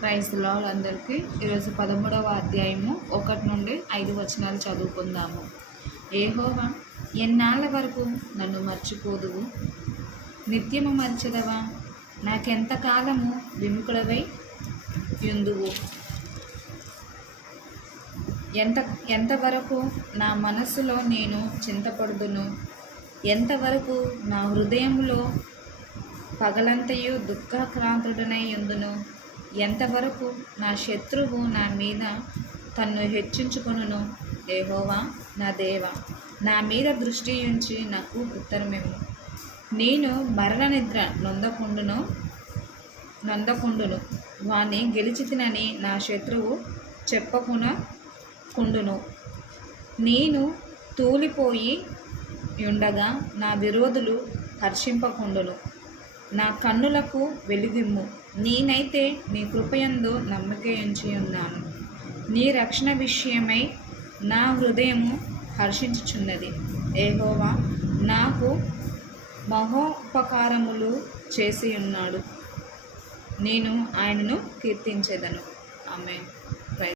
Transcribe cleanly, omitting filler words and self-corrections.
Praise the lord అందరికీ. ఈరోజు 13వ అధ్యాయము 1 నుండి 5 వచనాలు చదువుకుందాము. యెహోవా, ఎన్నాళ్ళ వరకు నన్ను మర్చిపోదువు? నిత్యము మర్చెదవా? నాకెంతకాలము విముఖుడవై యుందువు? ఎంతవరకు నా మనస్సులో నేను చింతపడుదును? ఎంతవరకు నా హృదయములో పగలంతయు దుఃఖాక్రాంతుడనై యుందును? ఎంతవరకు నా శత్రువు నా మీద తన్ను హెచ్చించుకొనును? యెహోవా నా దేవా, నా మీద దృష్టి ఉంచి నాకు ఉత్తరమిమ్ము. నేను మరణ నిద్ర నొందకుండును. వాణ్ణి గెలిచితినని నా శత్రువు చెప్పకుండును. నేను తూలిపోయి ఉండగా నా విరోధులు హర్షింపకుండును. నా కన్నులకు వెలుగిమ్ము. నేనైతే నీ కృపయందు నమ్మకయుంచి ఉన్నాను. నీ రక్షణ విషయమై నా హృదయము హర్షించుచున్నది. యెహోవా నాకు మహోపకారములు చేసి ఉన్నాడు. నేను ఆయనను కీర్తించెదను. ఆమేన్.